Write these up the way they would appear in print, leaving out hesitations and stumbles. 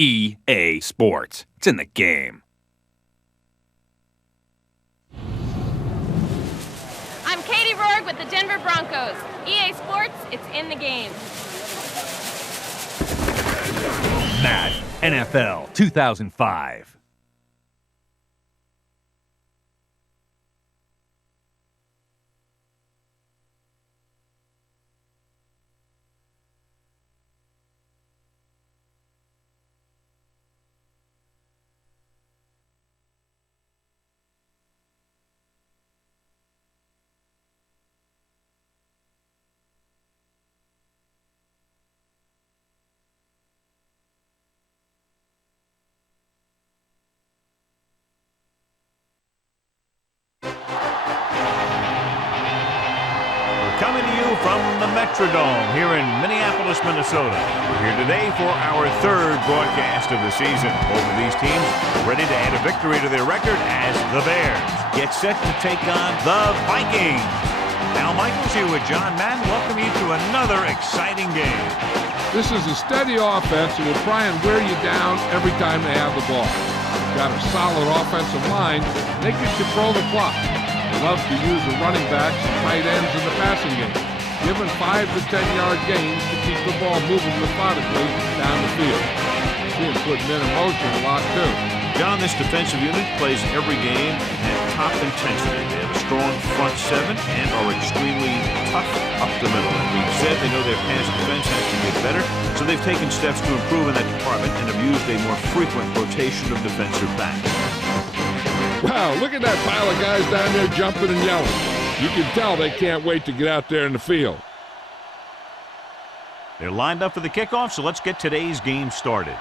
EA Sports. It's in the game. I'm Katie Rourke with the Denver Broncos. EA Sports, it's in the game. Madden NFL 2005. Coming to you from the Metrodome here in Minneapolis, Minnesota. We're here today for our third broadcast of the season. Both of these teams ready to add a victory to their record as the Bears get set to take on the Vikings. Al Michaels here with John Madden. Welcome you to another exciting game. This is a steady offense that will try and wear you down every time they have the ball. They've got a solid offensive line. They can control the clock. They love to use the running backs and tight ends in the passing game, giving 5 to 10-yard gains to keep the ball moving methodically down the field. See them put men in motion a lot, too. John, this defensive unit plays every game at top intensity. They have a strong front seven and are extremely tough up the middle. That being said, they know their pass defense has to get better, so they've taken steps to improve in that department and have used a more frequent rotation of defensive backs. Wow, look at that pile of guys down there jumping and yelling. You can tell they can't wait to get out there in the field. They're lined up for the kickoff, so let's get today's game started.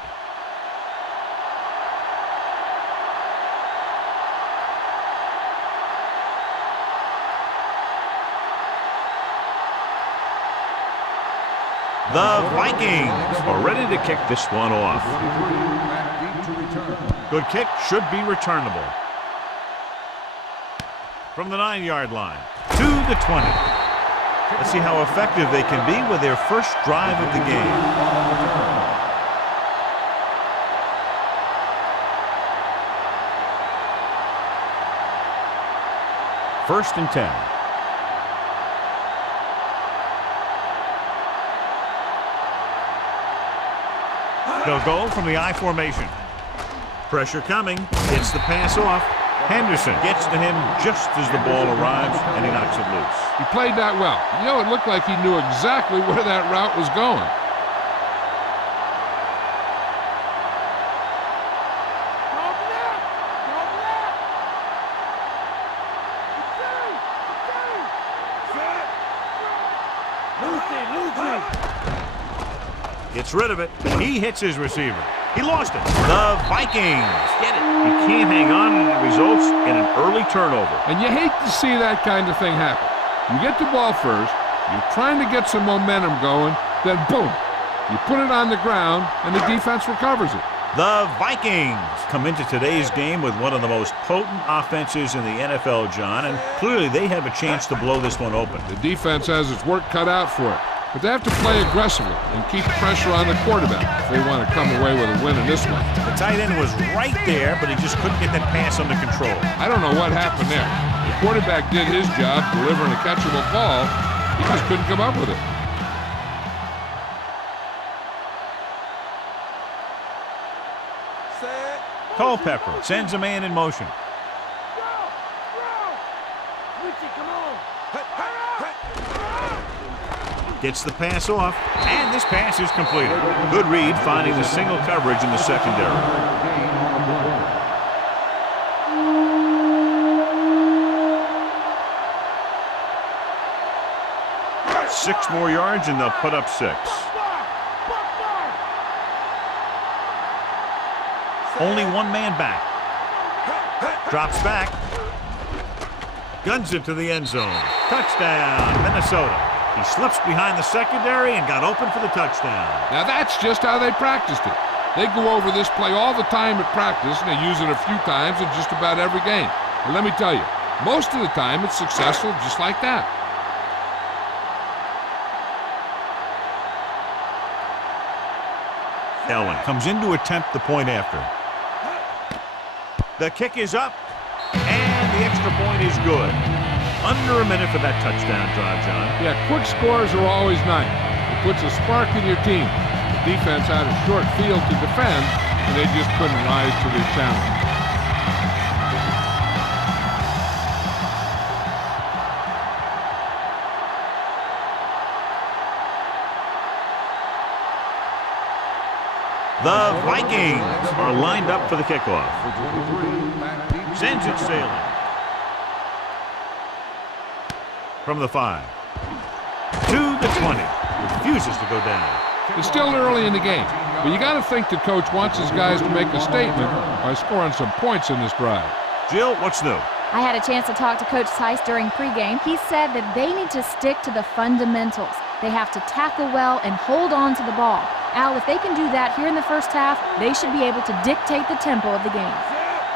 The Vikings are ready to kick this one off. Good kick, should be returnable. From the 9-yard line to the 20. Let's see how effective they can be with their first drive of the game. First and 10. They'll go from the I formation. Pressure coming. Gets the pass off. Henderson gets to him just as the ball arrives, and he knocks it loose. He played that well. You know, it looked like he knew exactly where that route was going. Gets rid of it. He hits his receiver. He lost it. The Vikings get it. He can't hang on, and it results in an early turnover. And you hate to see that kind of thing happen. You get the ball first, you're trying to get some momentum going, then boom, you put it on the ground, and the defense recovers it. The Vikings come into today's game with one of the most potent offenses in the NFL, John, and clearly they have a chance to blow this one open. The defense has its work cut out for it. But they have to play aggressively and keep pressure on the quarterback if they want to come away with a win in this one. The tight end was right there, but he just couldn't get that pass under control. I don't know what happened there. The quarterback did his job delivering a catchable ball. He just couldn't come up with it. Culpepper sends a man in motion. Gets the pass off, and this pass is completed. Good read, finding the single coverage in the secondary. 6 more yards, and they'll put up 6. Only one man back. Drops back. Guns it to the end zone. Touchdown, Minnesota. He slips behind the secondary and got open for the touchdown. Now that's just how they practiced it. They go over this play all the time at practice, and they use it a few times in just about every game. And let me tell you, most of the time it's successful just like that. Ellen comes in to attempt the point after. The kick is up, and the extra point is good. Under a minute for that touchdown drive, John. Yeah, quick scores are always nice. It puts a spark in your team. The defense had a short field to defend, and they just couldn't rise to the challenge. The Vikings are lined up for the kickoff. Sends it sailing. From the 5. To the 20. Refuses to go down. It's still early in the game, but you got to think the coach wants his guys to make a statement by scoring some points in this drive. Jill, what's new? I had a chance to talk to Coach Tice during pregame. He said that they need to stick to the fundamentals. They have to tackle well and hold on to the ball. Al, if they can do that here in the first half, they should be able to dictate the tempo of the game.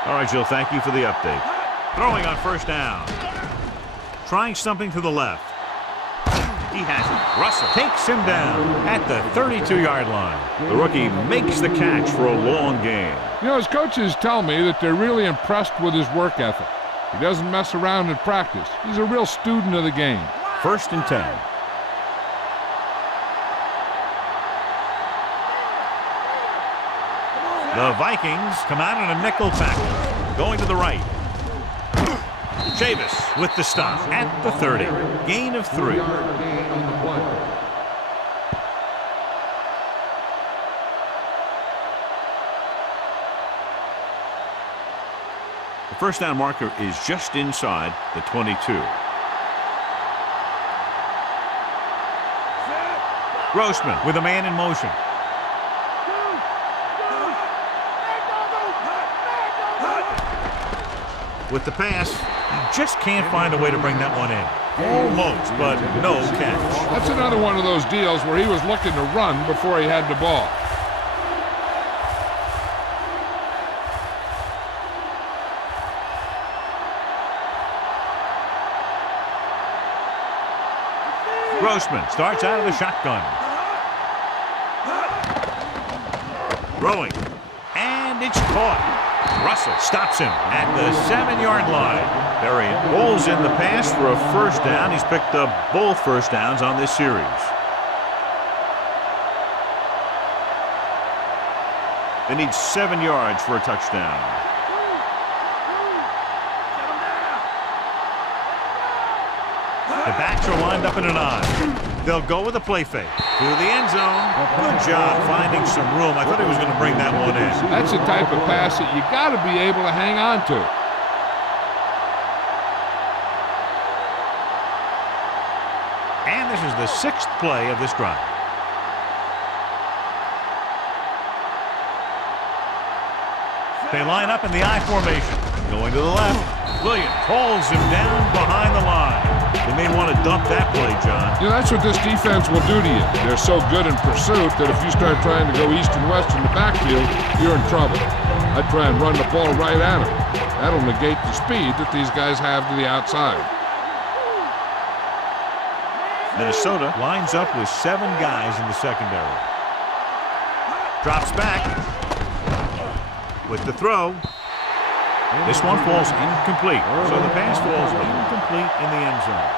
All right, Jill, thank you for the update. Throwing on first down. Trying something to the left. He has it. Russell takes him down at the 32-yard line. The rookie makes the catch for a long gain. You know, his coaches tell me that they're really impressed with his work ethic. He doesn't mess around in practice. He's a real student of the game. 1st and 10. The Vikings come out in a nickel tackle. Going to the right. Chavis with the stop at the 30. Gain of 3. The first down marker is just inside the 22. Grossman with a man in motion. With the pass, he just can't find a way to bring that one in. Almost, but no catch. That's another one of those deals where he was looking to run before he had the ball. Grossman starts out of the shotgun. Throwing. And it's caught. Russell stops him at the 7-yard line. Berrien pulls in the pass for a first down. He's picked up both first downs on this series. They need 7 yards for a touchdown. The backs are lined up in an I. They'll go with a play fake to the end zone. Good job finding some room. I thought he was going to bring that one in. That's the type of pass that you got to be able to hang on to. And this is the 6th play of this drive. They line up in the I formation. Going to the left. Williams pulls him down behind the line. They may want to dump that play, John. You know, that's what this defense will do to you. They're so good in pursuit that if you start trying to go east and west in the backfield, you're in trouble. I'd try and run the ball right at them. That'll negate the speed that these guys have to the outside. Minnesota lines up with 7 guys in the secondary. Drops back with the throw. This one falls incomplete, so the pass falls incomplete in the end zone.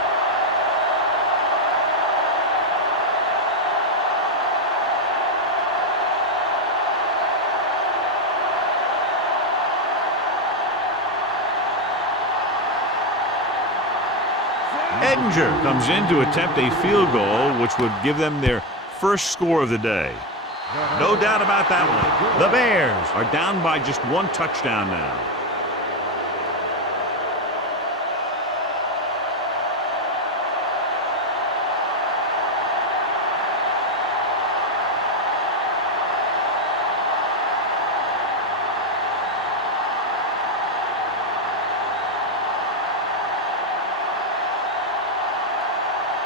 Edinger comes in to attempt a field goal, which would give them their first score of the day. No doubt about that one. The Bears are down by just 1 touchdown now.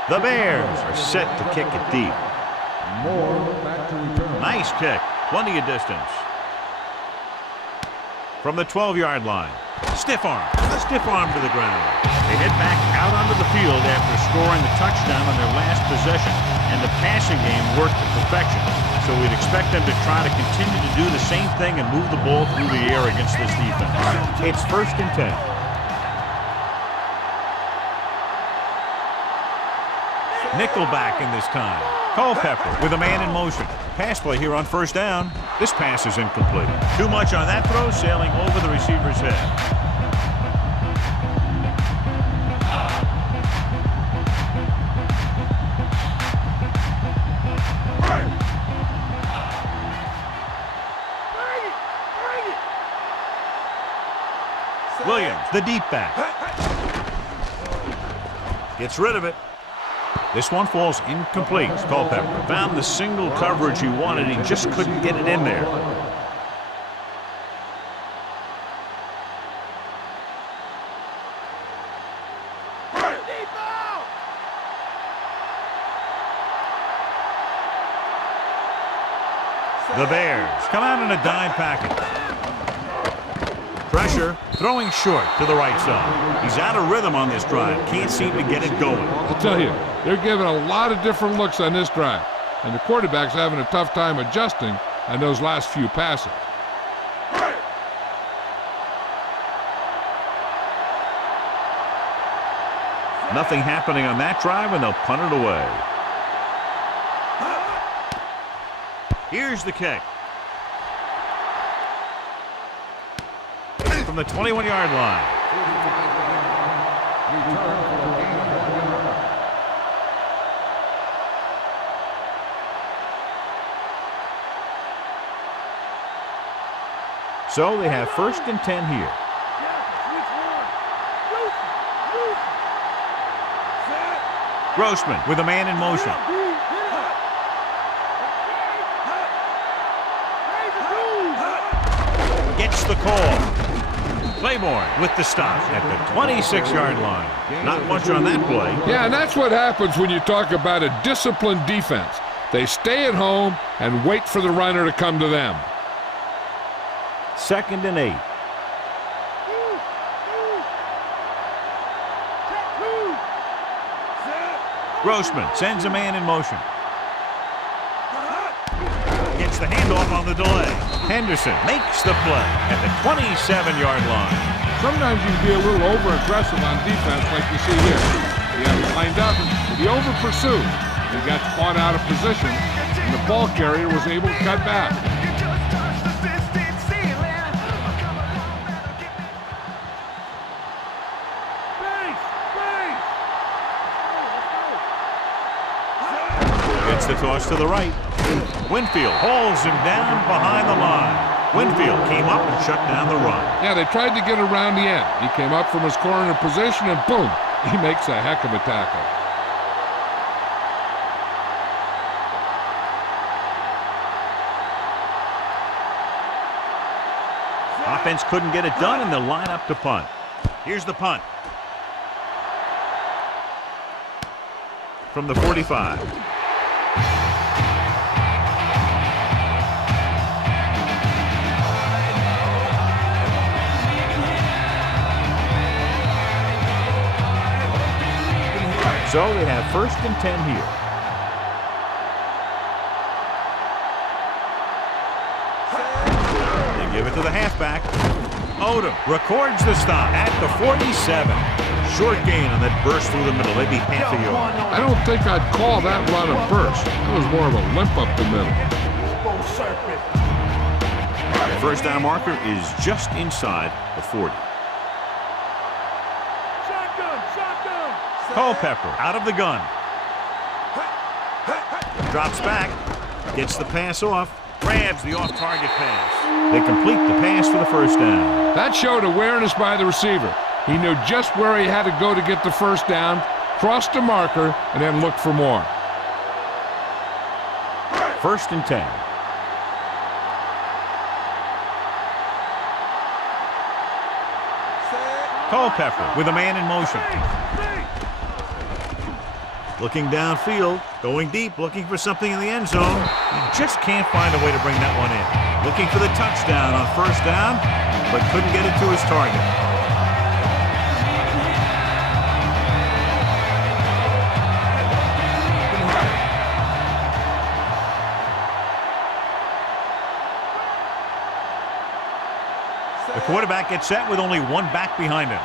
The Bears are set to kick it deep. Nice kick. Plenty of distance. From the 12-yard line. Stiff arm. A stiff arm to the ground. They head back out onto the field after scoring the touchdown on their last possession. And the passing game worked to perfection. So we'd expect them to try to continue to do the same thing and move the ball through the air against this defense. It's 1st and 10. Nickelback in this time. Culpepper with a man in motion. Pass play here on 1st down. This pass is incomplete. Too much on that throw, sailing over the receiver's head. Williams, the deep back. Gets rid of it. This one falls incomplete. Culpepper found the single coverage he wanted. He just couldn't get it in there. The Bears come out in a dime package. Pressure, throwing short to the right side. He's out of rhythm on this drive. Can't seem to get it going. I'll tell you, they're giving a lot of different looks on this drive. And the quarterback's having a tough time adjusting on those last few passes. Nothing happening on that drive, and they'll punt it away. Here's the kick. From the 21-yard line. So they have 1st and 10 here. Grossman with a man in motion. Gets the call. Claiborne with the stop at the 26-yard line. Not much on that play. Yeah, and that's what happens when you talk about a disciplined defense. They stay at home and wait for the runner to come to them. 2nd and 8. Grossman sends a man in motion. Gets the handoff on the delay. Henderson makes the play at the 27-yard line. Sometimes you can be a little over-aggressive on defense like you see here. He had it lined up, he over-pursued. He got caught out of position, and the ball carrier was able to cut back. Gets the toss to the right. Winfield hauls him down behind the line. Winfield came up and shut down the run. Yeah, they tried to get around the end. He came up from his corner position, and boom, he makes a heck of a tackle. Offense couldn't get it done, and they'll line up to punt. Here's the punt. From the 45. So they have 1st and 10 here. They give it to the halfback. Odom records the stop at the 47. Short gain on that burst through the middle, maybe half a yard. I don't think I'd call that run a burst. That was more of a limp up the middle. The 1st down marker is just inside the 40. Culpepper out of the gun. Drops back. Gets the pass off. Grabs the off-target pass. They complete the pass for the 1st down. That showed awareness by the receiver. He knew just where he had to go to get the 1st down, crossed the marker, and then looked for more. 1st and 10. Culpepper with a man in motion. Looking downfield, going deep, looking for something in the end zone. He just can't find a way to bring that one in. Looking for the touchdown on 1st down. but couldn't get it to his target. The quarterback gets set with only one back behind him.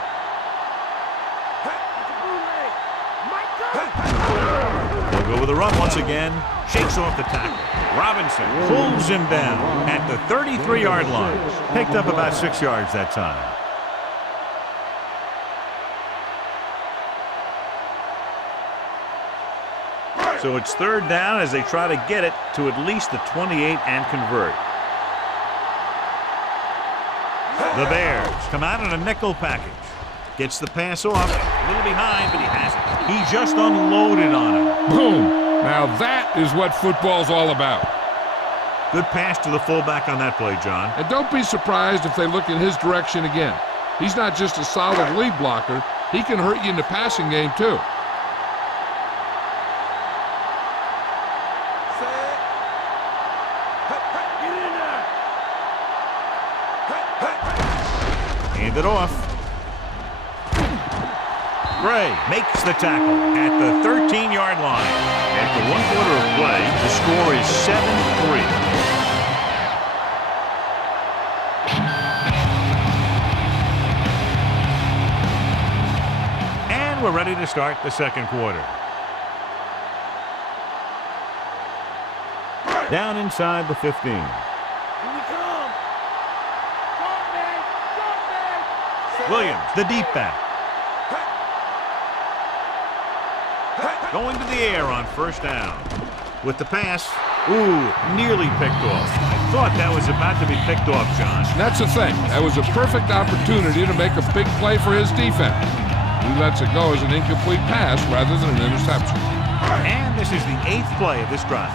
They'll go with a run once again. Shakes off the tackle. Robinson pulls him down at the 33-yard line. Picked up about 6 yards that time. So it's third down as they try to get it to at least the 28 and convert. The Bears come out in a nickel package. Gets the pass off. A little behind, but he has it. He just unloaded on him. Boom. Now that is what football's all about. Good pass to the fullback on that play, John. And don't be surprised if they look in his direction again. He's not just a solid lead blocker. He can hurt you in the passing game, too. Hand it off. Gray makes the tackle at the 13-yard line. After 1 quarter of play, the score is 7-3. And we're ready to start the second quarter. Down inside the 15. Williams, the deep back. Going to the air on first down. With the pass, nearly picked off. I thought that was about to be picked off, John. That's the thing. That was a perfect opportunity to make a big play for his defense. He lets it go as an incomplete pass rather than an interception. And this is the 8th play of this drive.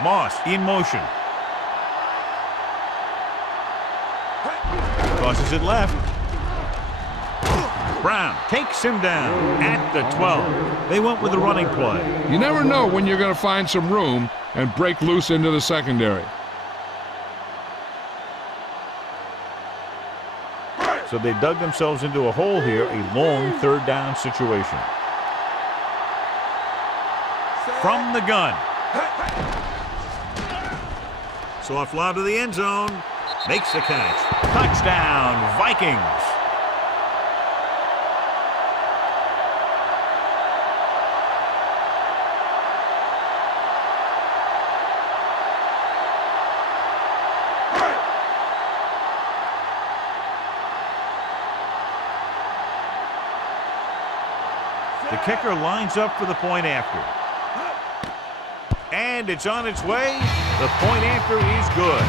Moss in motion. Tosses it left. Brown takes him down at the 12. They went with the running play. You never know when you're going to find some room and break loose into the secondary. So they dug themselves into a hole here, a long third down situation. From the gun. Soft lob to the end zone. Makes the catch. Touchdown, Vikings. The kicker lines up for the point after. And it's on its way. The point after is good.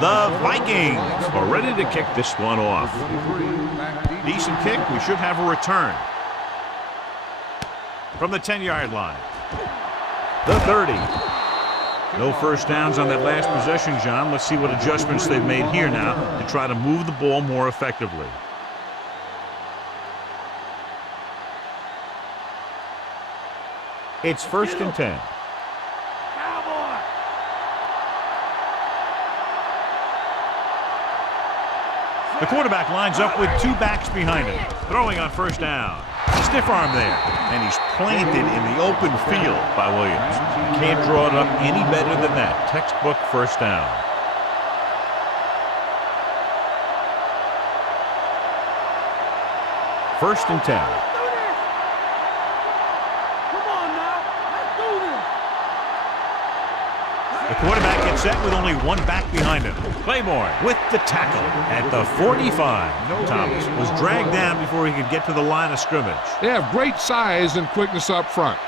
The Vikings are ready to kick this one off. Decent kick. We should have a return. From the 10-yard line. The 30. No first downs on that last possession, John. Let's see what adjustments they've made here now to try to move the ball more effectively. It's 1st and 10. The quarterback lines up with 2 backs behind him. Throwing on first down. Stiff arm there. And he's planted in the open field by Williams. Can't draw it up any better than that. Textbook first down. First and 10. The quarterback gets set with only 1 back behind him. Claiborne with the tackle at the 45. Thomas was dragged down before he could get to the line of scrimmage. They have great size and quickness up front.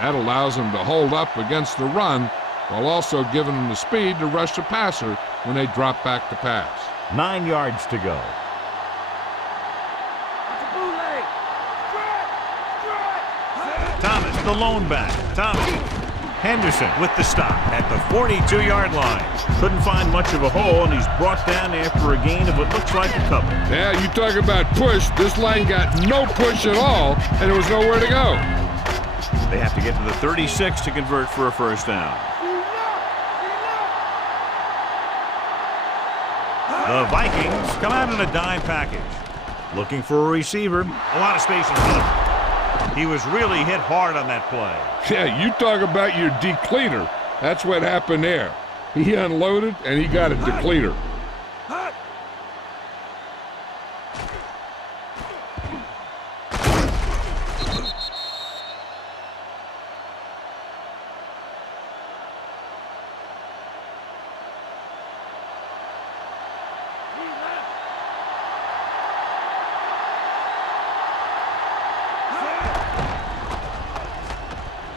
That allows them to hold up against the run while also giving them the speed to rush the passer when they drop back to pass. 9 yards to go. The lone back, Tommy. Henderson with the stop at the 42-yard line. Couldn't find much of a hole, and he's brought down after a gain of what looks like a couple. Yeah, you talk about push. This line got no push at all, and there was nowhere to go. They have to get to the 36 to convert for a first down. The Vikings come out in a dime package. Looking for a receiver. A lot of space in front of him. He was really hit hard on that play. Yeah, you talk about your depleter. That's what happened there. He unloaded, and he got a depleter.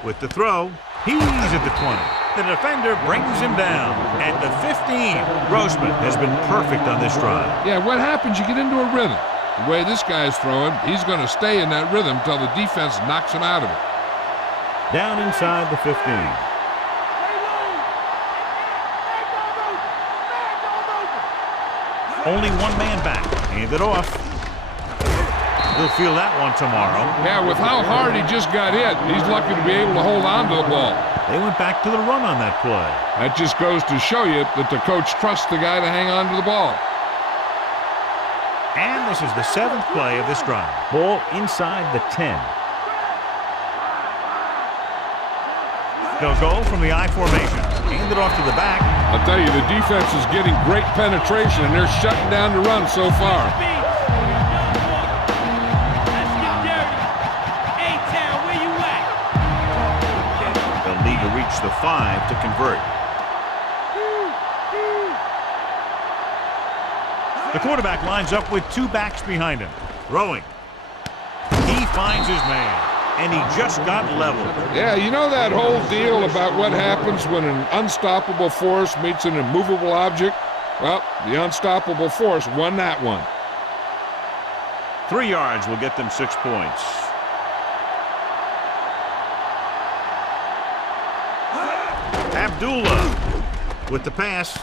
With the throw, he's at the 20. The defender brings him down at the 15. Grossman has been perfect on this drive. Yeah, what happens? You get into a rhythm. The way this guy's throwing, he's going to stay in that rhythm until the defense knocks him out of it. Down inside the 15. Only one man back. Hand it off. He'll feel that one tomorrow. Yeah, with how hard he just got hit, he's lucky to be able to hold on to the ball. They went back to the run on that play. That just goes to show you that the coach trusts the guy to hang on to the ball. And this is the 7th play of this drive. Ball inside the 10. They'll go from the I formation. Hand it off to the back. I'll tell you, the defense is getting great penetration, and they're shutting down the run so far. Reach the 5 to convert. The quarterback lines up with 2 backs behind him. Throwing. He finds his man, and he just got leveled. Yeah, you know that whole deal about what happens when an unstoppable force meets an immovable object? Well, the unstoppable force won that one. 3 yards will get them 6 points. Abdullah with the pass,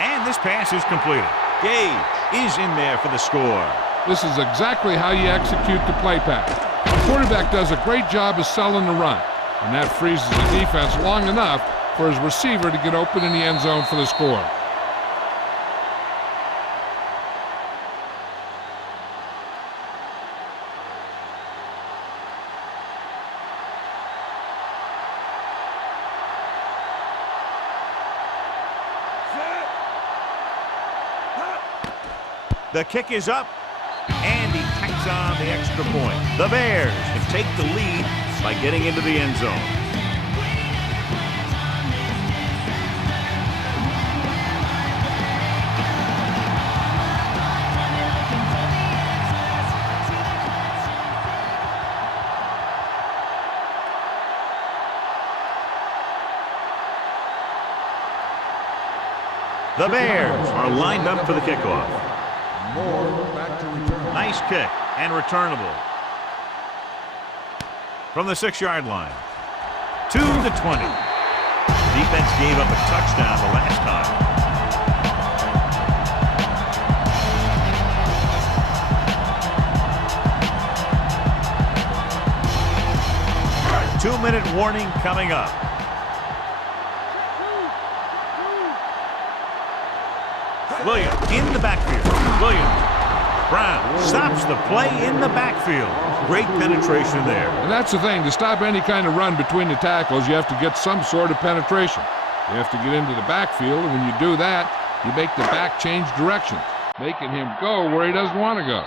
and this pass is completed. Gage is in there for the score. This is exactly how you execute the play pattern. The quarterback does a great job of selling the run, and that freezes the defense long enough for his receiver to get open in the end zone for the score. The kick is up, and he tacks on the extra point. The Bears can take the lead by getting into the end zone. The Bears are lined up for the kickoff. Nice kick and returnable. From the 6-yard line to the 20. Defense gave up a touchdown the last time. A 2-minute warning coming up. Williams in the backfield. Williams. Brown stops the play in the backfield. Great penetration there. And that's the thing. To stop any kind of run between the tackles, you have to get some sort of penetration. You have to get into the backfield, and when you do that, you make the back change directions, making him go where he doesn't want to go.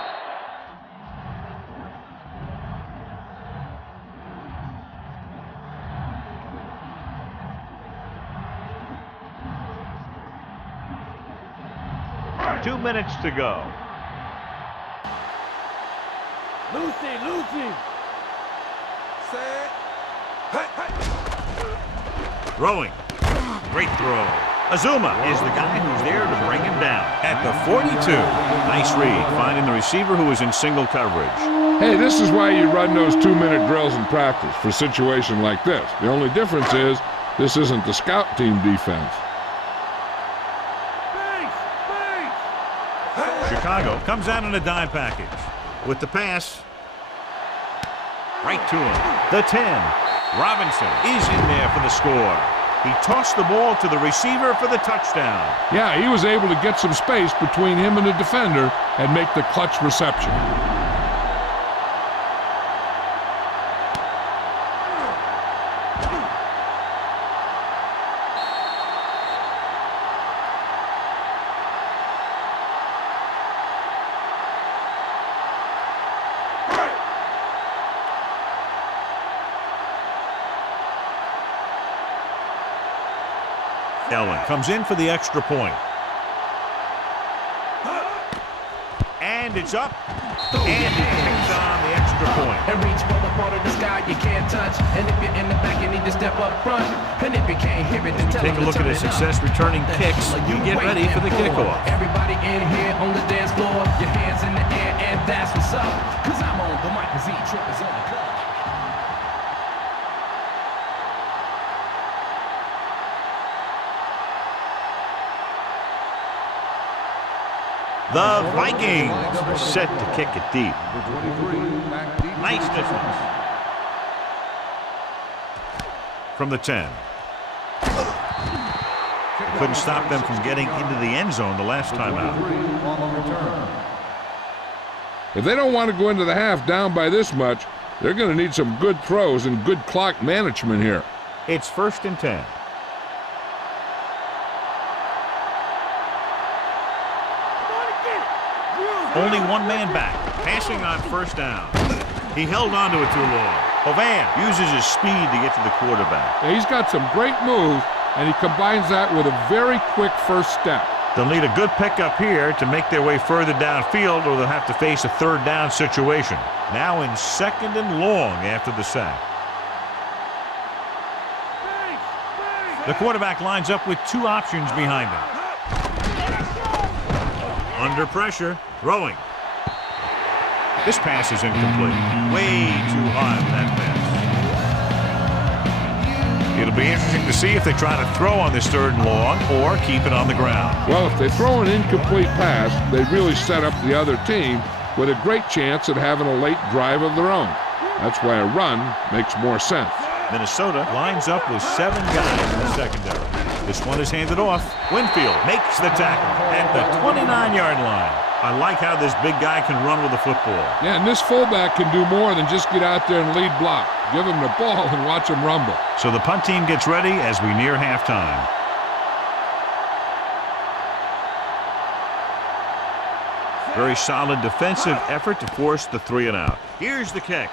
Two minutes to go. Lucy. Set. Throwing. Great throw. Azuma is the guy who's there to bring him down at the 42. Nice read, finding the receiver who was in single coverage. Hey, this is why you run those 2-minute drills in practice for a situation like this. The only difference is this isn't the scout team defense. Chicago comes out in a dime package. With the pass, right to him. The 10. Robinson is in there for the score. He tossed the ball to the receiver for the touchdown. Yeah, he was able to get some space between him and the defender and make the clutch reception. Ellen comes in for the extra point. And it's up. And he picks on the extra point. And reach for the part of the sky you can't touch. And if you're in the back, you need to step up front. And if you can't hear it, then tell Take a look at his success returning kicks. You get ready for the kickoff. Everybody in here on the dance floor, your hands in the air, and that's what's up. Cause I'm on the mic, cause E-Trip is on the club. The Vikings are set to kick it deep. Nice distance. From the 10. Couldn't stop them from getting into the end zone the last time out. If they don't want to go into the half down by this much, they're going to need some good throws and good clock management here. It's 1st and 10. Only one man back, passing on 1st down. He held on to it too long. Hovan uses his speed to get to the quarterback. Yeah, he's got some great moves, and he combines that with a very quick first step. They'll need a good pickup here to make their way further downfield, or they'll have to face a 3rd down situation. Now in 2nd and long after the sack. The quarterback lines up with 2 options behind him. Under pressure, throwing. This pass is incomplete. Way too high for that pass. It'll be interesting to see if they try to throw on this 3rd and long or keep it on the ground. Well, if they throw an incomplete pass, they really set up the other team with a great chance at having a late drive of their own. That's why a run makes more sense. Minnesota lines up with 7 guys in the secondary. This one is handed off. Winfield makes the tackle at the 29-yard line. I like how this big guy can run with the football. Yeah, and this fullback can do more than just get out there and lead block. Give him the ball and watch him rumble. So the punt team gets ready as we near halftime. Very solid defensive effort to force the 3 and out. Here's the kick.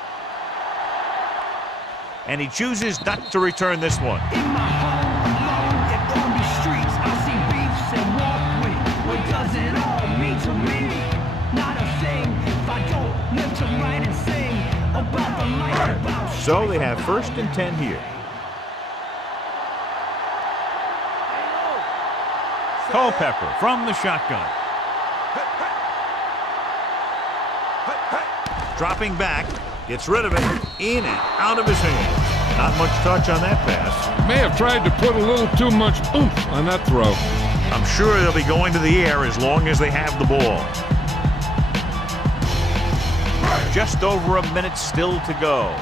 And he chooses not to return this one. In my home, alone, and on the streets, I see beefs and walk with. What does it all mean to me? Not a thing. If I don't live to write and sing about the life about. So they have 1st and 10 here. Culpepper from the shotgun. Dropping back, gets rid of it, in and out of his hands. Not much touch on that pass. May have tried to put a little too much oomph on that throw. I'm sure they'll be going to the air as long as they have the ball. Just over a minute still to go.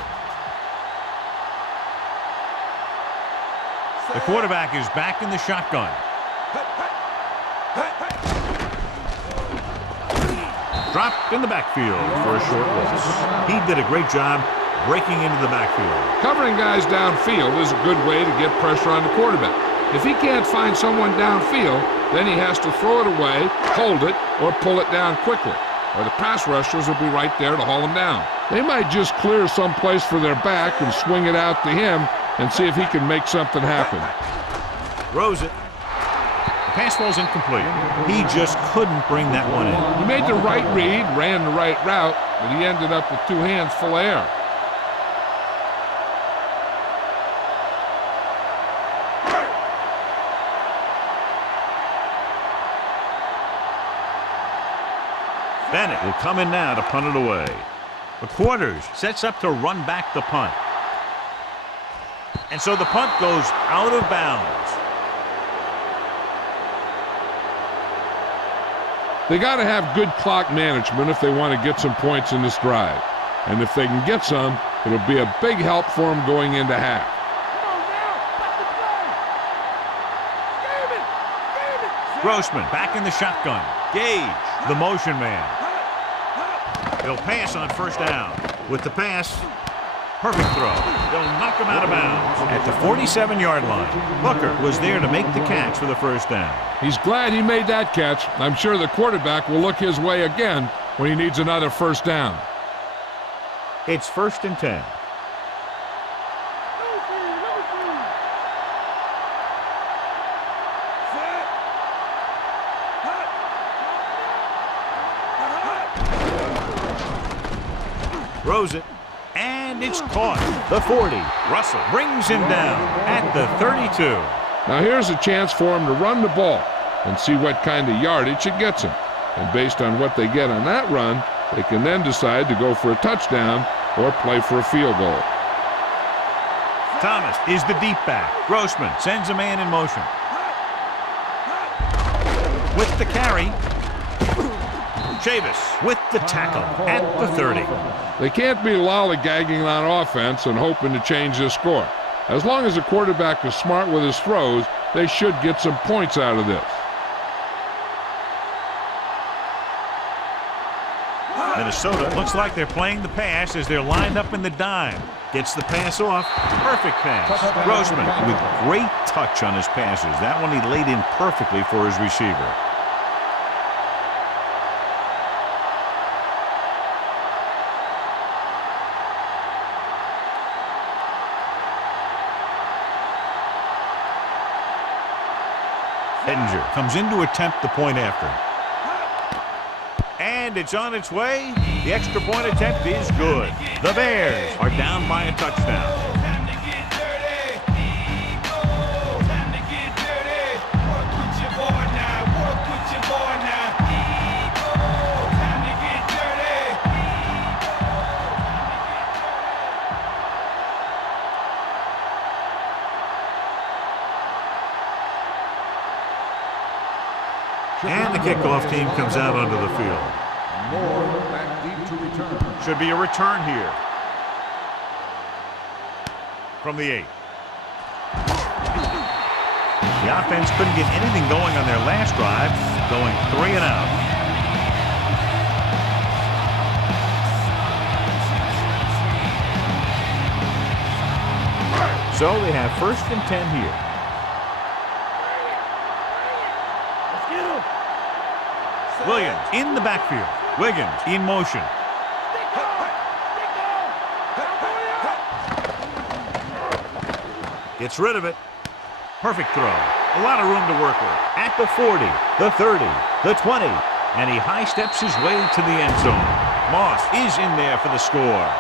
The quarterback is back in the shotgun. Dropped in the backfield for a short loss. He did a great job breaking into the backfield. Covering guys downfield is a good way to get pressure on the quarterback. If he can't find someone downfield, then he has to throw it away, hold it, or pull it down quickly, or the pass rushers will be right there to haul him down. They might just clear some place for their back and swing it out to him and see if he can make something happen. Throws it. The pass ball's incomplete. He just couldn't bring that one in. He made the right read, ran the right route, but he ended up with 2 hands full of air. Bennett will come in now to punt it away. The quarters sets up to run back the punt. And so the punt goes out of bounds. They got to have good clock management if they want to get some points in this drive. And if they can get some, it'll be a big help for them going into half. Grossman back in the shotgun. Gage, the motion man. He'll pass on first down. With the pass, perfect throw. They'll knock him out of bounds at the 47-yard line. Booker was there to make the catch for the first down. He's glad he made that catch. I'm sure the quarterback will look his way again when he needs another first down. It's 1st and 10. Throws it, and it's caught. The 40. Russell brings him down at the 32. Now here's a chance for him to run the ball and see what kind of yardage it gets him. And based on what they get on that run, they can then decide to go for a touchdown or play for a field goal. Thomas is the deep back. Grossman sends a man in motion. With the carry. Chavis with the tackle at the 30. They can't be lollygagging on offense and hoping to change the score. As long as the quarterback is smart with his throws, they should get some points out of this. Minnesota looks like they're playing the pass as they're lined up in the dime. Gets the pass off. Perfect pass. Grossman with great touch on his passes. That one he laid in perfectly for his receiver. Ettinger comes in to attempt the point after. And it's on its way. The extra point attempt is good. The Bears are down by a touchdown. And the kickoff team comes out onto the field. Should be a return here. From the 8. The offense couldn't get anything going on their last drive, going 3 and out. So they have 1st and 10 here. Williams in the backfield. Wiggins in motion. Gets rid of it. Perfect throw. A lot of room to work with. At the 40, the 30, the 20, and he high steps his way to the end zone. Moss is in there for the score.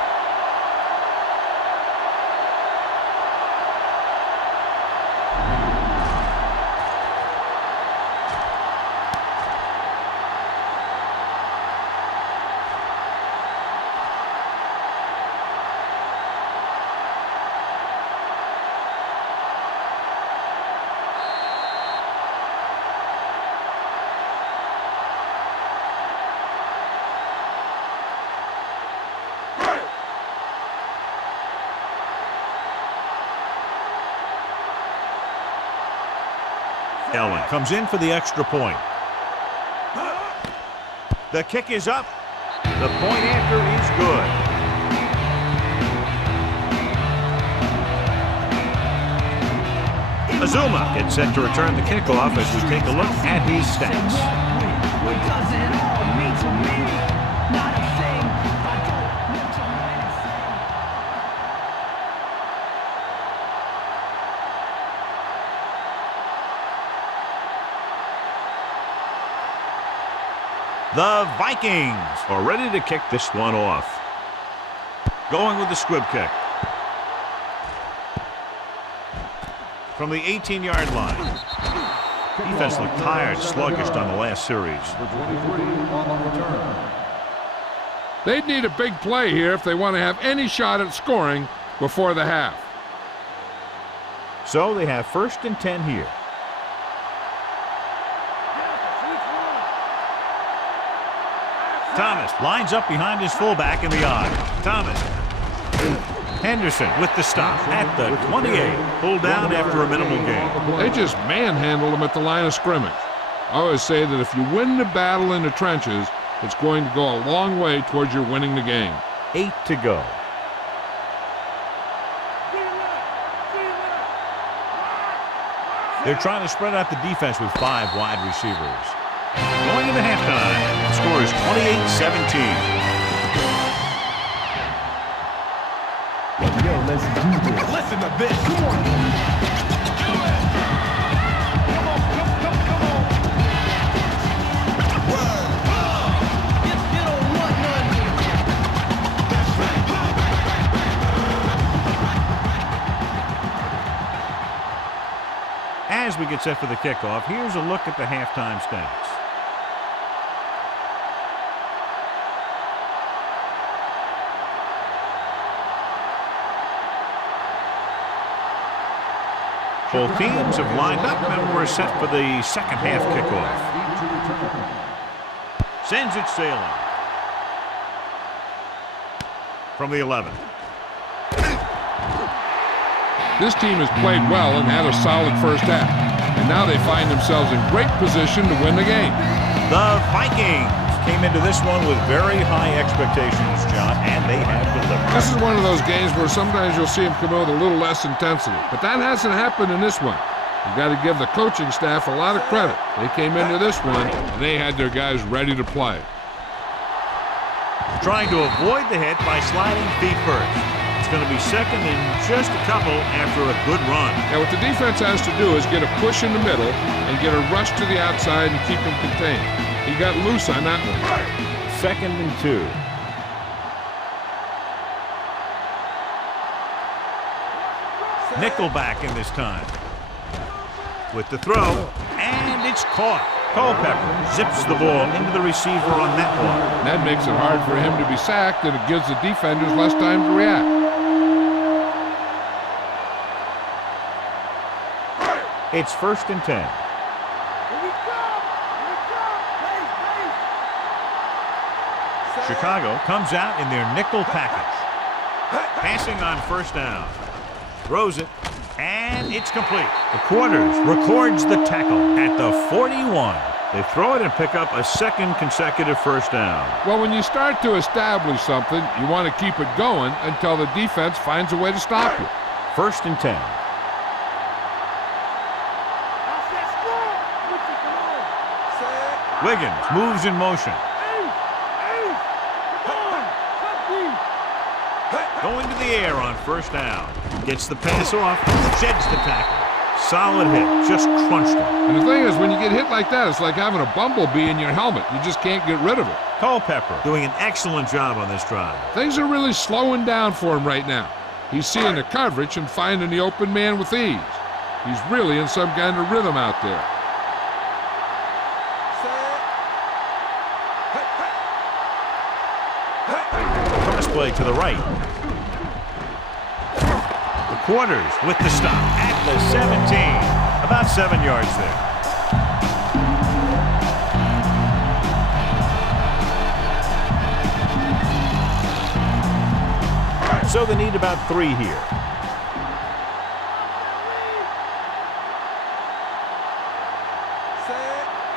Elwin comes in for the extra point. The kick is up. The point after is good. Azuma gets set to return the kickoff as we take a look at his stats. What does it all mean to me? Not a thing. I don't live to write and sing. The Vikings are ready to kick this one off. Going with the squib kick. From the 18-yard line. Defense looked tired, sluggish on the last series. They'd need a big play here if they want to have any shot at scoring before the half. So they have 1st and 10 here. Thomas lines up behind his fullback in the odd. Thomas. Henderson with the stop at the 28. Pulled down after a minimal gain. They just manhandled him at the line of scrimmage. I always say that if you win the battle in the trenches, it's going to go a long way towards your winning the game. 8 to go. They're trying to spread out the defense with 5 wide receivers. Going into halftime, the score is 28-17. Yo, let's do this. Listen to this. Come on. Do it. Come on, come on. Word. You don't want none. That's right. As we get set for the kickoff, here's a look at the halftime stats. Both teams have lined up and we're set for the second half kickoff. Sends it sailing. From the 11. This team has played well and had a solid first half. And now they find themselves in great position to win the game. The Vikings came into this one with very high expectations, John, and they have delivered. This is one of those games where sometimes you'll see them come out with a little less intensity. But that hasn't happened in this one. You've got to give the coaching staff a lot of credit. They came into this one, and they had their guys ready to play. Trying to avoid the hit by sliding feet first. It's going to be second and just a couple after a good run. Now what the defense has to do is get a push in the middle and get a rush to the outside and keep them contained. He got loose on that one. 2nd and 2. Nickelback in this time. With the throw, and it's caught. Culpepper zips the ball into the receiver on that one. That makes it hard for him to be sacked, and it gives the defenders less time to react. It's 1st and 10. Chicago comes out in their nickel package. Passing on 1st down. Throws it, and it's complete. The Quarters records the tackle at the 41. They throw it and pick up a 2nd consecutive 1st down. Well, when you start to establish something, you want to keep it going until the defense finds a way to stop you. 1st and 10. Wiggins moves in motion. Going to the air on 1st down. Gets the pass off, sheds the tackle. Solid hit, just crunched him. And the thing is, when you get hit like that, it's like having a bumblebee in your helmet. You just can't get rid of it. Culpepper doing an excellent job on this drive. Things are really slowing down for him right now. He's seeing the coverage and finding the open man with ease. He's really in some kind of rhythm out there. Cross play to the right. The Quarters with the stop at the 17. About 7 yards there. So they need about 3 here.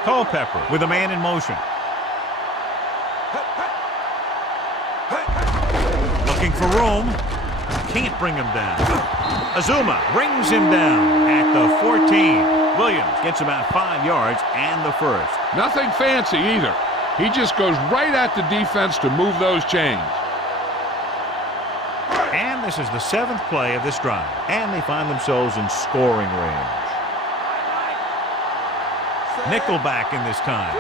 Culpepper with a man in motion. Looking for room. Can't bring him down. Azuma brings him down at the 14. Williams gets about 5 yards and the 1st. Nothing fancy either. He just goes right at the defense to move those chains. And this is the 7th play of this drive. And they find themselves in scoring range. Nickelback in this time.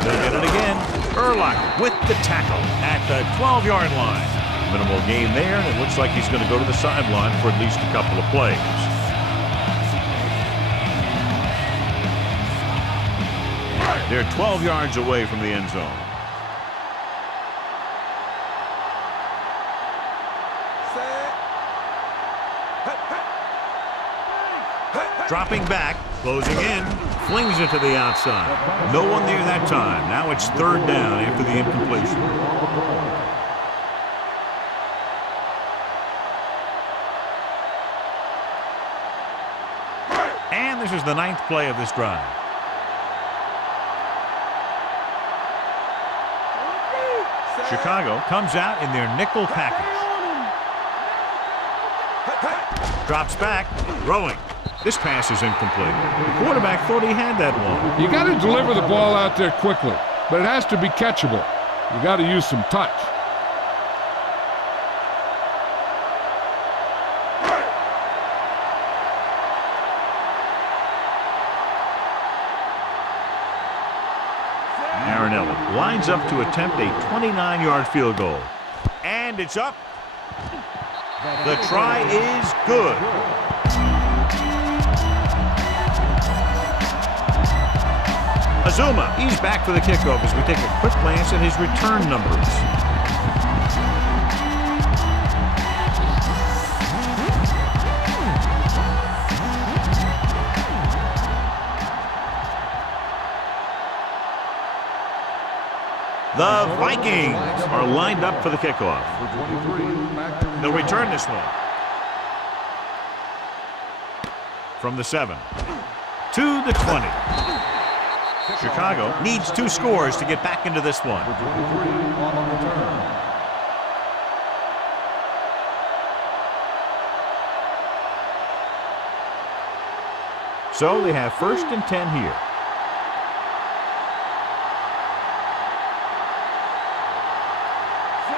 They get it again. Urlacher with the tackle at the 12-yard line. Minimal gain there, and it looks like he's going to go to the sideline for at least a couple of plays. They're 12 yards away from the end zone. Dropping back, closing in, flings it to the outside. No one there that time. Now it's third down after the incompletion. And this is the 9th play of this drive. Chicago comes out in their nickel package. Drops back, throwing. This pass is incomplete. The quarterback thought he had that one. You got to deliver the ball out there quickly, but it has to be catchable. You got to use some touch. Marinelli lines up to attempt a 29-yard field goal. And it's up. The try is good. Azuma, he's back for the kickoff as we take a quick glance at his return numbers. The Vikings are lined up for the kickoff. They'll return this one. From the 7 to the 20. Chicago needs 2 scores to get back into this one. So they have 1st and 10 here.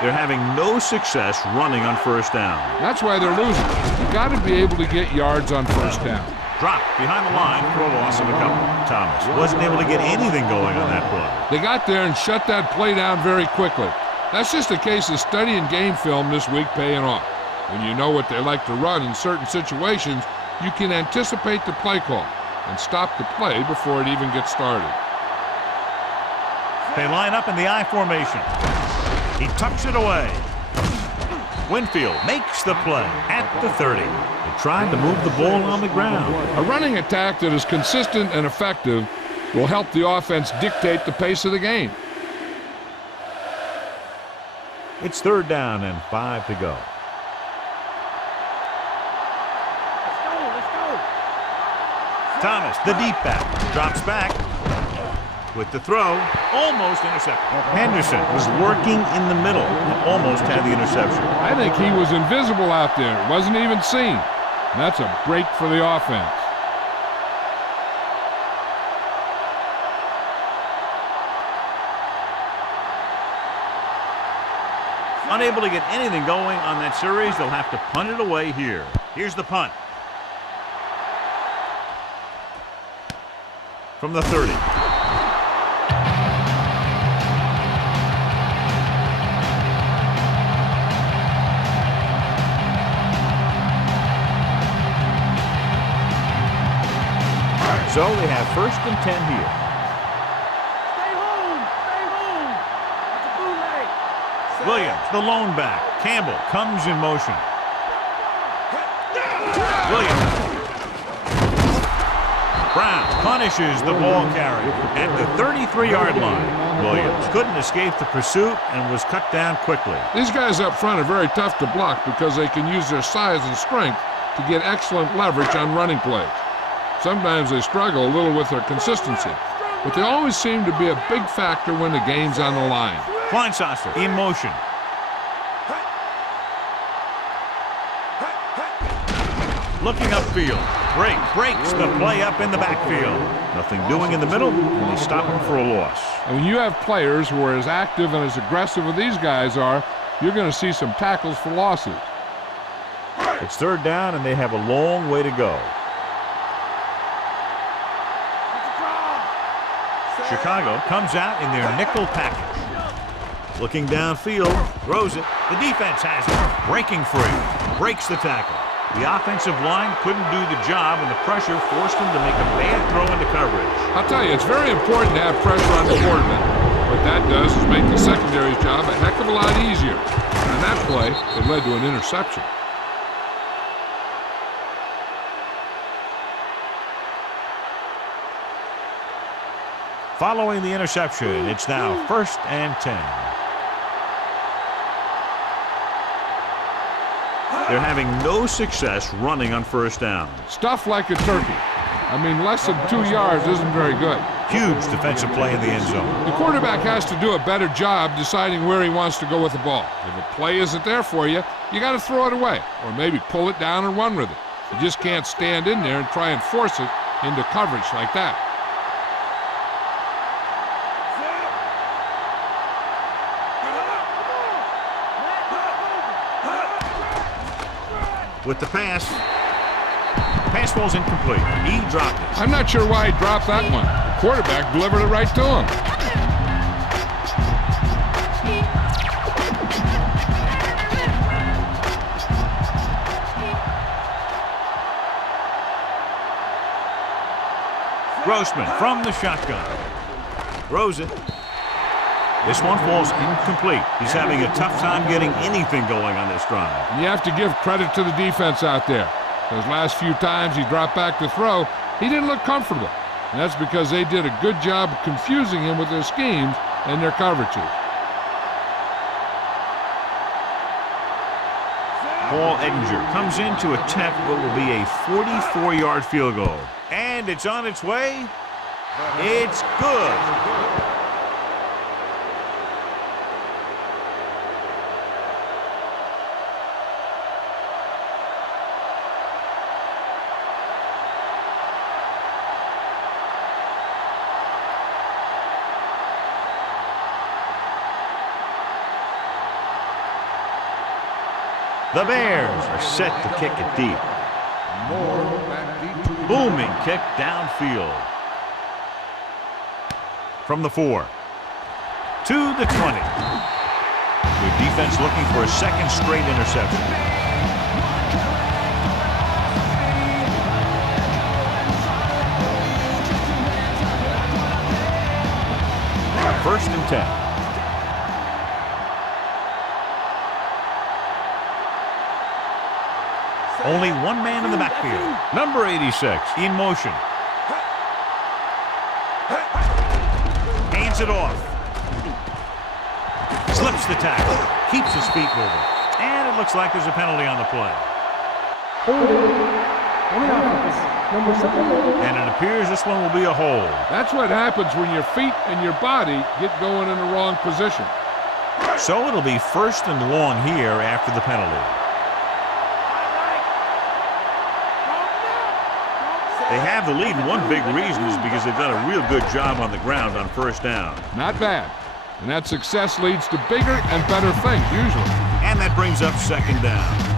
They're having no success running on 1st down. That's why they're losing. You got to be able to get yards on 1st down. Drop behind the line for a loss of a couple. Thomas wasn't able to get anything going on that play. They got there and shut that play down very quickly. That's just a case of studying game film this week paying off. When you know what they like to run in certain situations, you can anticipate the play call and stop the play before it even gets started. They line up in the I formation. He tucks it away. Winfield makes the play at the 30. They tried to move the ball on the ground. A running attack that is consistent and effective will help the offense dictate the pace of the game. It's 3rd down and 5 to go. Thomas, the deep back, drops back with the throw, almost intercepted. Henderson was working in the middle and almost had the interception. I think he was invisible out there. It wasn't even seen. And that's a break for the offense. Unable to get anything going on that series, they'll have to punt it away here. Here's the punt. From the 30. So they have 1st and 10 here. Stay home! Stay home! It's a bootleg! Williams, the lone back. Campbell comes in motion. Williams. Brown punishes the ball carrier at the 33-yard line. Williams couldn't escape the pursuit and was cut down quickly. These guys up front are very tough to block because they can use their size and strength to get excellent leverage on running plays. Sometimes they struggle a little with their consistency, but they always seem to be a big factor when the game's on the line. Kleinsasser in motion. Looking upfield. Breaks the play up in the backfield. Nothing doing in the middle, and they stop him for a loss. And when you have players who are as active and as aggressive as these guys are, you're going to see some tackles for losses. It's 3rd down, and they have a long way to go. Chicago comes out in their nickel package. Looking downfield, throws it. The defense has it. Breaking free. Breaks the tackle. The offensive line couldn't do the job, and the pressure forced him to make a bad throw into coverage. I'll tell you, it's very important to have pressure on the quarterback. What that does is make the secondary's job a heck of a lot easier. And on that play, it led to an interception. Following the interception, it's now 1st and 10. They're having no success running on 1st down. Stuff like a turkey. I mean, less than 2 yards isn't very good. Huge defensive play in the end zone. The quarterback has to do a better job deciding where he wants to go with the ball. If a play isn't there for you, you got to throw it away, or maybe pull it down and run with it. You just can't stand in there and try and force it into coverage like that. With the pass. Pass ball's incomplete. He dropped it. I'm not sure why he dropped that one. The quarterback delivered it right to him. Grossman from the shotgun. Throws it. This one falls incomplete. He's having a tough time getting anything going on this drive. And you have to give credit to the defense out there. Those last few times he dropped back to throw, he didn't look comfortable. And that's because they did a good job of confusing him with their schemes and their coverages. Paul Edinger comes in to attempt what will be a 44-yard field goal. And it's on its way. It's good. The Bears are set to kick it deep. Booming kick downfield. From the 4. To the 20. Good defense looking for a second straight interception. First and 10. Only one man in the backfield. Number 86 in motion. Hands it off. Slips the tackle. Keeps his feet moving. And it looks like there's a penalty on the play. And it appears this one will be a hold. That's what happens when your feet and your body get going in the wrong position. So it'll be 1st and long here after the penalty. They have the lead, and one big reason is because they've done a real good job on the ground on 1st down. Not bad. And that success leads to bigger and better things, usually. And that brings up 2nd down.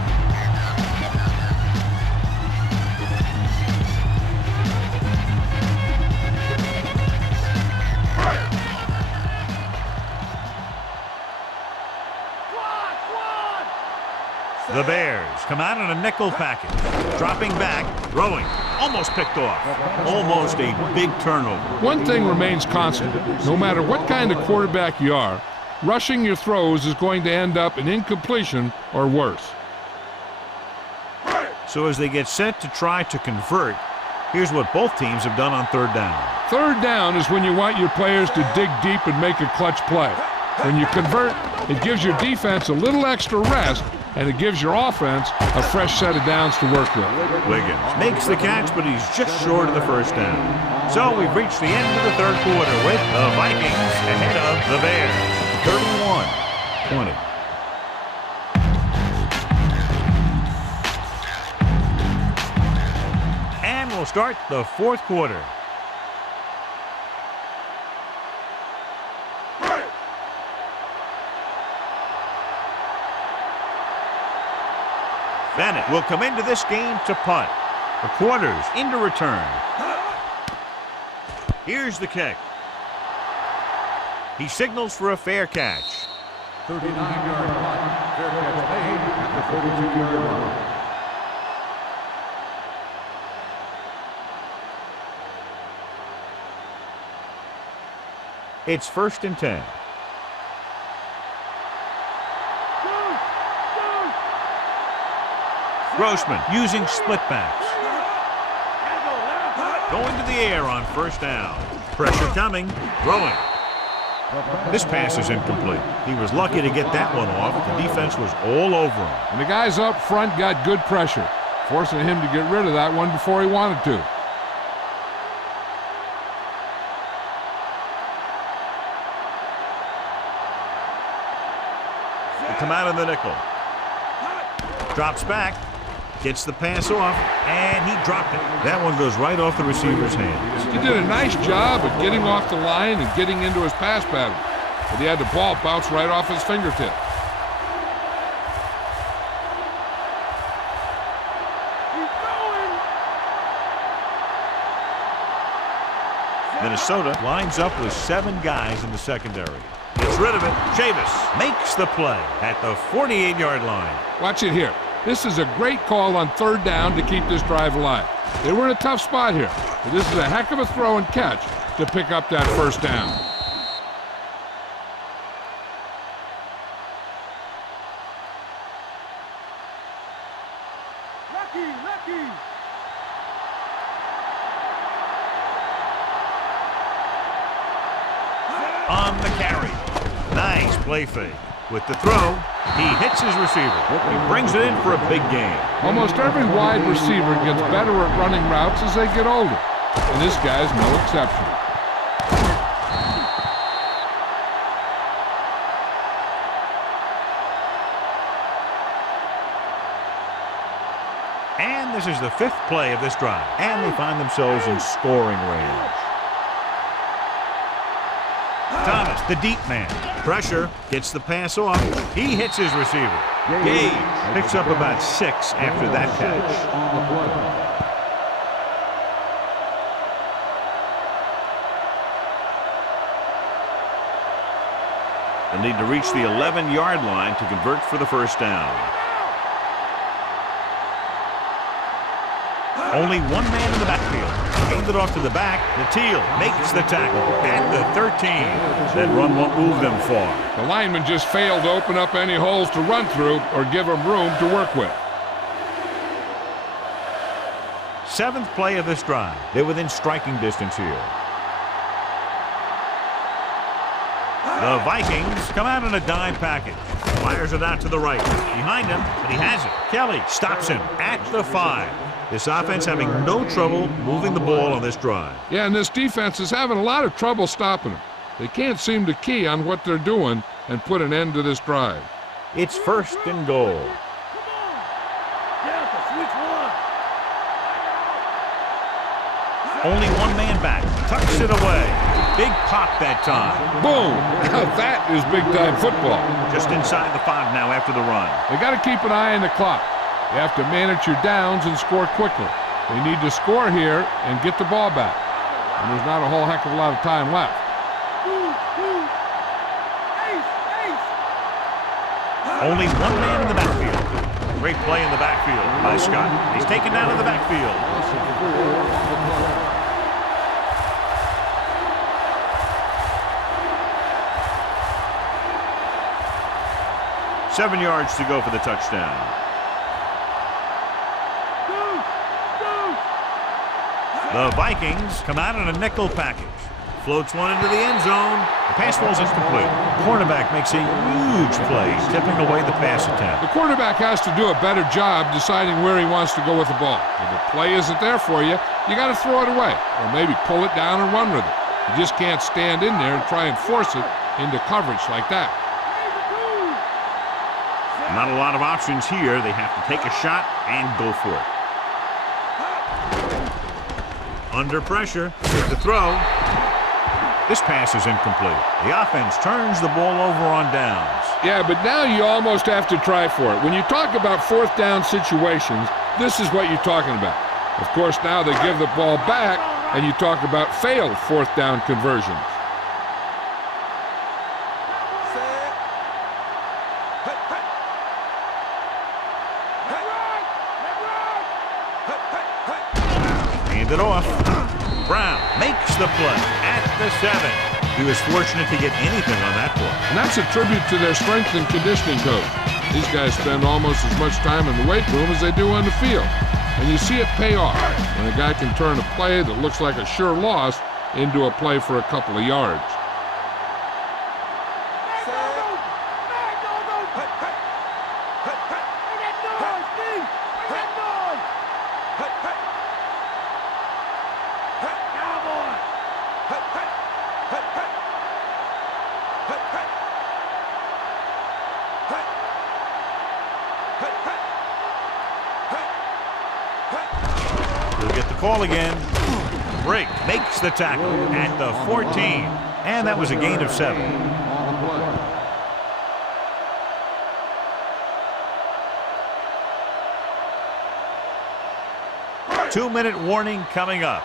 The Bears come out in a nickel package. Dropping back, throwing. Almost picked off. Almost a big turnover. One thing remains constant. No matter what kind of quarterback you are, rushing your throws is going to end up in incompletion or worse. So as they get set to try to convert, here's what both teams have done on 3rd down. 3rd down is when you want your players to dig deep and make a clutch play. When you convert, it gives your defense a little extra rest, and it gives your offense a fresh set of downs to work with. Wiggins makes the catch, but he's just short of the 1st down. So we've reached the end of the 3rd quarter with the Vikings ahead of the Bears, 31-20. And we'll start the 4th quarter. Bennett will come into this game to punt. The quarters into return. Here's the kick. He signals for a fair catch. 39-yard punt. Fair catch made at the 42-yard line. It's 1st and 10. Grossman using split backs. Going to the air on 1st down. Pressure coming. Throwing. This pass is incomplete. He was lucky to get that one off. The defense was all over him. And the guys up front got good pressure, forcing him to get rid of that one before he wanted to. They come out of the nickel. Drops back. Gets the pass off, and he dropped it. That one goes right off the receiver's hands. He did a nice job of getting off the line and getting into his pass pattern, but he had the ball bounce right off his fingertip. Minnesota lines up with 7 guys in the secondary. Gets rid of it. Chavis makes the play at the 48-yard line. Watch it here. This is a great call on 3rd down to keep this drive alive. They were in a tough spot here, but this is a heck of a throw and catch to pick up that 1st down. Lucky. On the carry. Nice play fake. With the throw, he hits his receiver. He brings it in for a big gain. Almost every wide receiver gets better at running routes as they get older, and this guy's no exception. And this is the 5th play of this drive. And they find themselves in scoring range. Thomas, the deep man. Pressure, gets the pass off. He hits his receiver. Gage picks up about 6 after that catch. They'll need to reach the 11-yard line to convert for the 1st down. Only 1 man in the backfield. Aimed it off to the back. Natil makes the tackle at the 13. That run won't move them far. The lineman just failed to open up any holes to run through or give him room to work with. 7th play of this drive. They're within striking distance here. The Vikings come out in a dime package. Fires it out to the right. Behind him, but he has it. Kelly stops him at the 5. This offense having no trouble moving the ball on this drive. Yeah, and this defense is having a lot of trouble stopping them. They can't seem to key on what they're doing and put an end to this drive. It's 1st and goal. Only 1 man back. Tucks it away. Big pop that time. Boom! Now that is big-time football. Just inside the 5 now after the run. They got to keep an eye on the clock. You have to manage your downs and score quickly. They need to score here and get the ball back. And there's not a whole heck of a lot of time left. Only 1 man in the backfield. Great play in the backfield by Scott. He's taken down in the backfield. 7 yards to go for the touchdown. The Vikings come out in a nickel package. Floats one into the end zone. The pass ball's incomplete. The cornerback makes a huge play, tipping away the pass attempt. The quarterback has to do a better job deciding where he wants to go with the ball. If the play isn't there for you, you got to throw it away, or maybe pull it down and run with it. You just can't stand in there and try and force it into coverage like that. Not a lot of options here. They have to take a shot and go for it. Under pressure, with the throw. This pass is incomplete. The offense turns the ball over on downs. Yeah, but now you almost have to try for it. When you talk about 4th down situations, this is what you're talking about. Of course, now they give the ball back, and you talk about failed 4th down conversions. Hand it off. Brown makes the play at the 7. He was fortunate to get anything on that play. And that's a tribute to their strength and conditioning coach. These guys spend almost as much time in the weight room as they do on the field. And you see it pay off when a guy can turn a play that looks like a sure loss into a play for a couple of yards. He'll get the call again. Break makes the tackle at the 14. And that was a gain of 7. Two-minute warning coming up.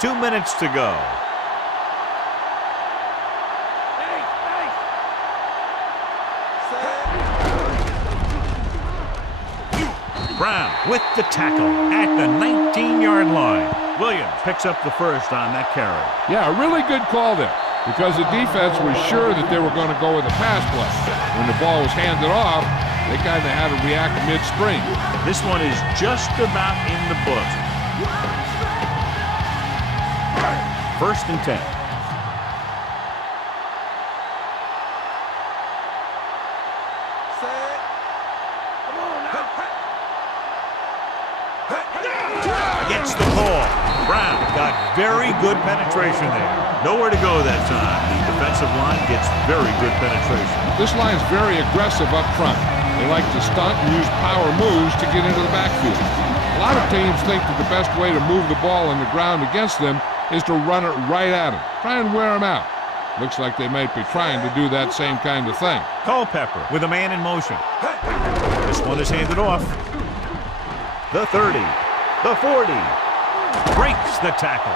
Two minutes to go. Brown with the tackle at the 19-yard line. Williams picks up the first on that carry. Yeah, a really good call there because the defense was sure that they were going to go with a pass play. When the ball was handed off, they kind of had to react midstream. This one is just about in the books. First and 10. Gets the ball. Brown got very good penetration there. Nowhere to go that time. The defensive line gets very good penetration. This line's very aggressive up front. They like to stunt and use power moves to get into the backfield. A lot of teams think that the best way to move the ball on the ground against them is to run it right at them. Try and wear them out. Looks like they might be trying to do that same kind of thing. Culpepper with a man in motion. This one is handed off. The 30. The 40. Breaks the tackle.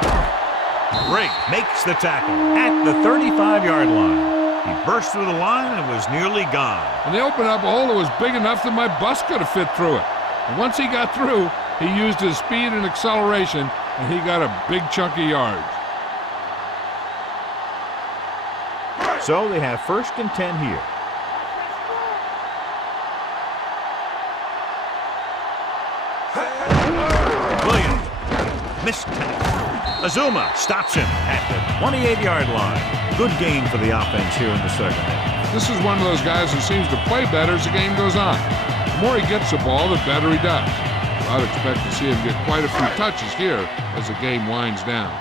Break makes the tackle at the 35-yard line. He burst through the line and was nearly gone. And they opened up a hole that was big enough that my bus could have fit through it. And once he got through, he used his speed and acceleration, and he got a big chunk of yards. So they have first and 10 here. Williams, missed tackle. Azuma stops him at the 28-yard line. Good game for the offense here in the second half. This is one of those guys who seems to play better as the game goes on. The more he gets the ball, the better he does. I'd expect to see him get quite a few touches here as the game winds down.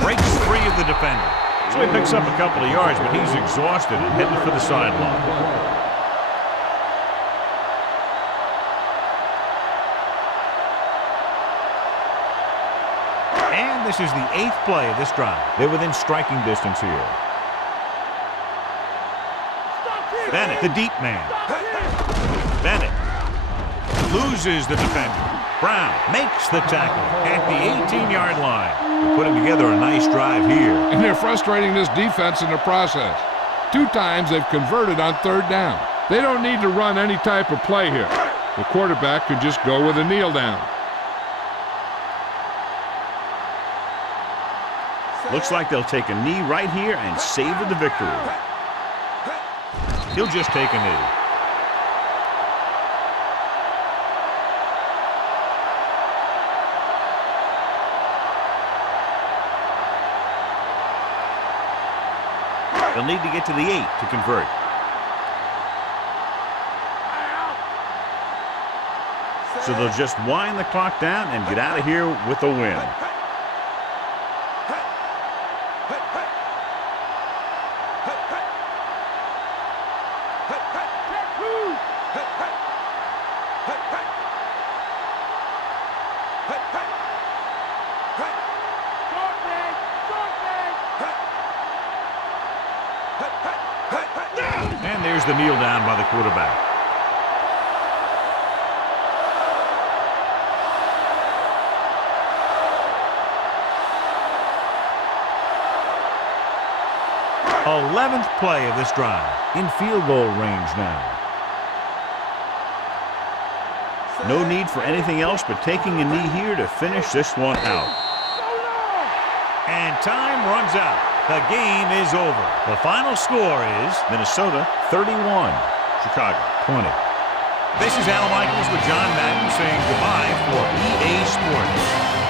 Breaks free of the defender. So he picks up a couple of yards, but he's exhausted and headed for the sideline. And this is the 8th play of this drive. They're within striking distance here. Bennett, the deep man. Bennett loses the defender. Brown makes the tackle at the 18-yard line. They're putting together a nice drive here. And they're frustrating this defense in the process. 2 times they've converted on 3rd down. They don't need to run any type of play here. The quarterback could just go with a kneel down. Looks like they'll take a knee right here and savor the victory. He'll just take a knee. They'll need to get to the 8 to convert. So they'll just wind the clock down and get out of here with a win. And there's the kneel down by the quarterback. 11th play of this drive. In field goal range now. No need for anything else but taking a knee here to finish this one out. And time runs out. The game is over. The final score is Minnesota 31, Chicago 20. This is Al Michaels with John Madden saying goodbye for EA Sports.